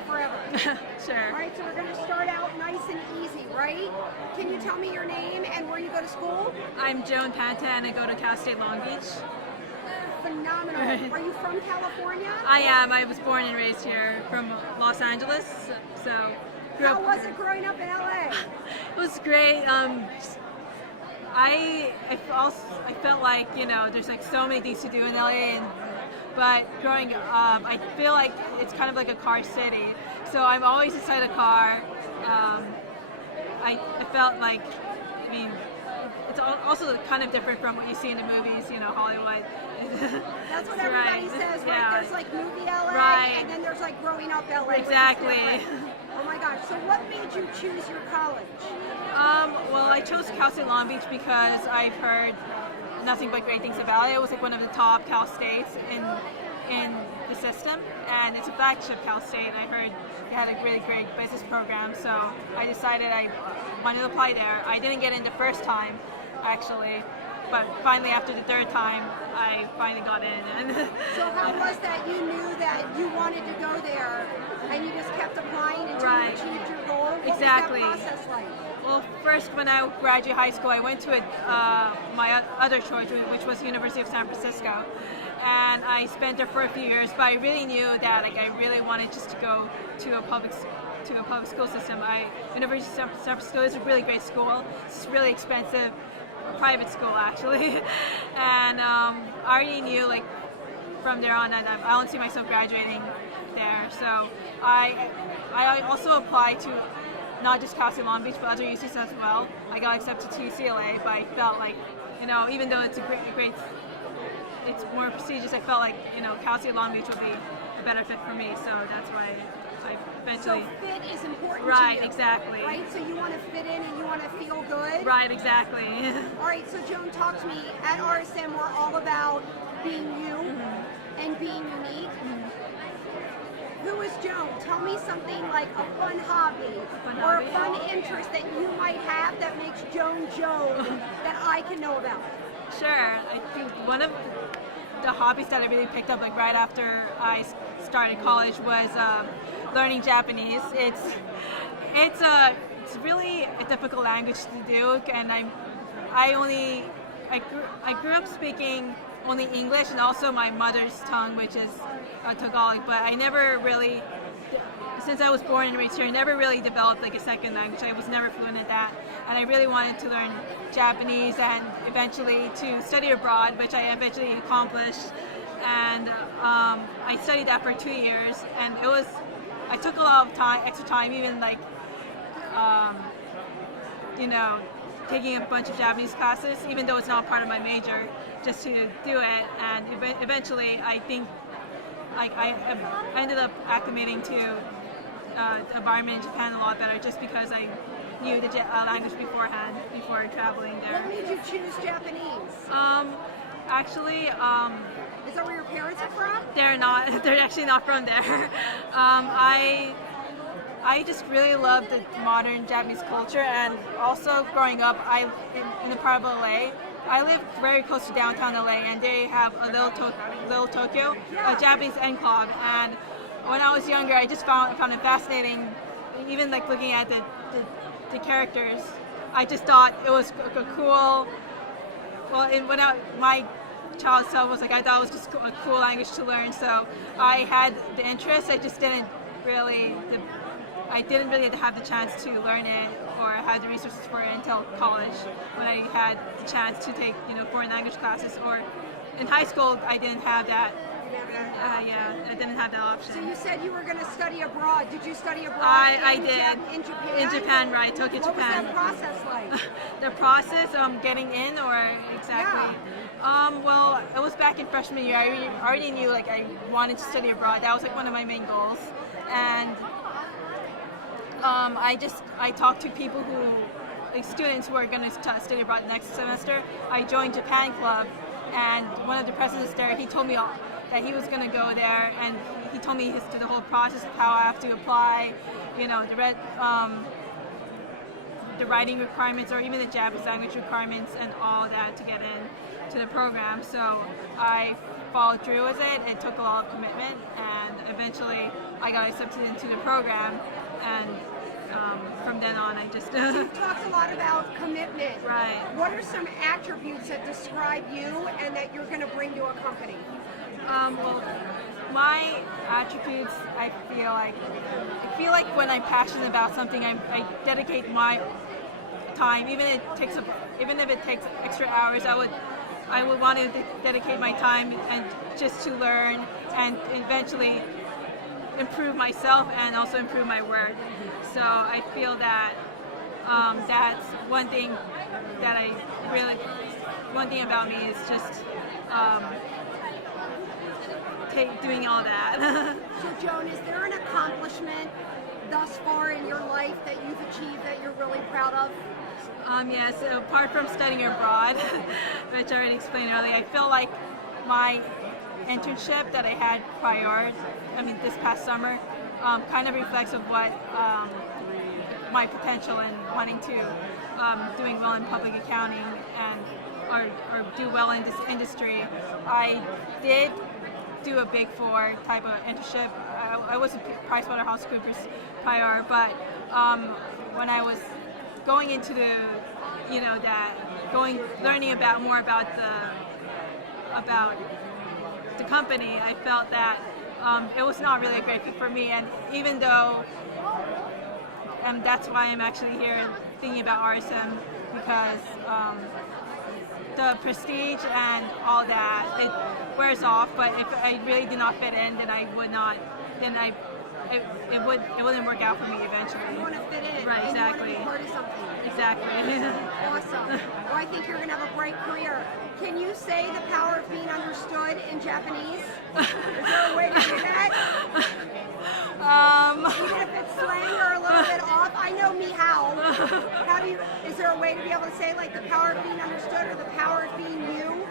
me forever. Sure. All right, so we're going to start out nice and easy, right? Can you tell me your name and where you go to school? I'm Joan and I go to Cal State Long Beach. Phenomenal. Are you from California? I am. I was born and raised here from Los Angeles, so How was it growing up in LA? It was great. I felt like, you know, there's like so many things to do in LA, but growing up, I feel like it's kind of like a car city. So I'm always inside a car. I felt like, I mean, it's also kind of different from what you see in the movies, you know, Hollywood. That's what everybody says, right? Yeah. There's like movie LA, Right. and then there's like growing up LA. Exactly. Oh my gosh, so what made you choose your college? Well, I chose Cal State Long Beach because I've heard nothing but great things about it. It was like one of the top Cal States in the system, and it's a flagship Cal State. I heard they had a really great business program, so I decided I wanted to apply there. I didn't get in the first time, actually, but finally after the third time, I finally got in. And So how was that you knew that you wanted to go there, and you just kept applying until you achieved your goal? What Exactly. was that process like? Well, first, when I graduated high school, I went to my other choice, which was University of San Francisco, and I spent there for a few years. But I really knew that I really wanted just to go to a public school system. University of San Francisco is a really great school. It's really expensive, private school actually, and I already knew like from there on that I don't see myself graduating there. So I also applied to not just Cal State Long Beach, but other UCs as well. I got accepted to UCLA, but I felt like, you know, even though it's a great, it's more prestigious, I felt like, you know, Cal State Long Beach would be a better fit for me. So that's why I eventually. So fit is important Right, to you. Exactly. Right, so you want to fit in and you want to feel good. Right, exactly. All right, so Joan, talk to me. At RSM, we're all about being you and being unique. Who is Joan? Tell me something like a fun hobby or a fun interest that you might have that makes Joan Joan that I can know about. Sure. I think one of the hobbies that I really picked up like right after I started college was learning Japanese. It's really a difficult language to do, and I grew up speaking only English and also my mother's tongue, which is Tagalog, but I never really, since I was born and raised here, I never really developed like a second language. I was never fluent at that, and I really wanted to learn Japanese and eventually to study abroad, which I eventually accomplished. And I studied that for 2 years, and I took a lot of extra time, even like, you know, taking a bunch of Japanese classes, even though it's not part of my major, just to do it. And eventually, I think I ended up acclimating to the environment in Japan a lot better, just because I knew the language beforehand, before traveling there. What made you choose Japanese? Actually, Is that where your parents are from? they're not. They're actually not from there. I just really love the modern Japanese culture, and also growing up, in the part of LA. I live very close to downtown LA, and they have a little Tokyo, a Japanese enclave. And when I was younger, I just found it fascinating, even like looking at the characters. I just thought it was a cool. Well, my child self was like, I thought it was just a cool language to learn. So I had the interest. I just didn't really. I didn't really have the chance to learn it or have the resources for it until college, when I had the chance to take, you know, foreign language classes. Or in high school, I didn't have that. I didn't have that option. So you said you were going to study abroad. Did you study abroad? I did. In Japan? In Japan, right? Tokyo, Japan. What was that process like? The process, getting in, or exactly? Well, it was back in freshman year. I already knew like I wanted to study abroad. That was like one of my main goals, and I talked to people like students who are going to study abroad next semester. I joined Japan Club, and one of the presidents there, he told me that he was going to go there, and he told me the whole process of how I have to apply, you know, the writing requirements, or even the Japanese language requirements, and all that to get in to the program. So I follow through with it. It took a lot of commitment, and eventually I got accepted into the program, and from then on I just You talked a lot about commitment. Right. What are some attributes that describe you and that you're going to bring to a company? Well, my attributes, I feel like when I'm passionate about something, I dedicate my time, even if it takes extra hours. I would want to dedicate my time and just to learn and eventually improve myself and also improve my work. So I feel that that's one thing about me is just doing all that. So Joan, is there an accomplishment thus far in your life that you've achieved that you're really proud of? Yeah, so apart from studying abroad, which I already explained earlier, I feel like my internship that I had this past summer, kind of reflects of what my potential in wanting to doing well in public accounting and or do well in this industry. I did do a Big Four type of internship. I was a PricewaterhouseCoopers prior, but when I was going into learning more about the company, I felt that it was not really a great fit for me. And even though, that's why I'm actually here and thinking about RSM, because the prestige and all that, it wears off. But if I really did not fit in, then I would not. Then it wouldn't work out for me eventually. You want to fit in, right? And Exactly. You want to be part of something. Exactly. Awesome. Well, I think you're going to have a bright career. Can you say the power of being understood in Japanese? Is there a way to do that? Even if it's slang or a little bit off. I know me how. Is there a way to be able to say like the power of being understood or the power of being you?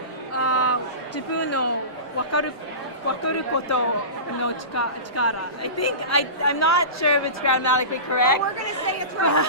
自分のわかることの力. I think I'm not sure if it's grammatically correct. Oh, we're going to say it's right.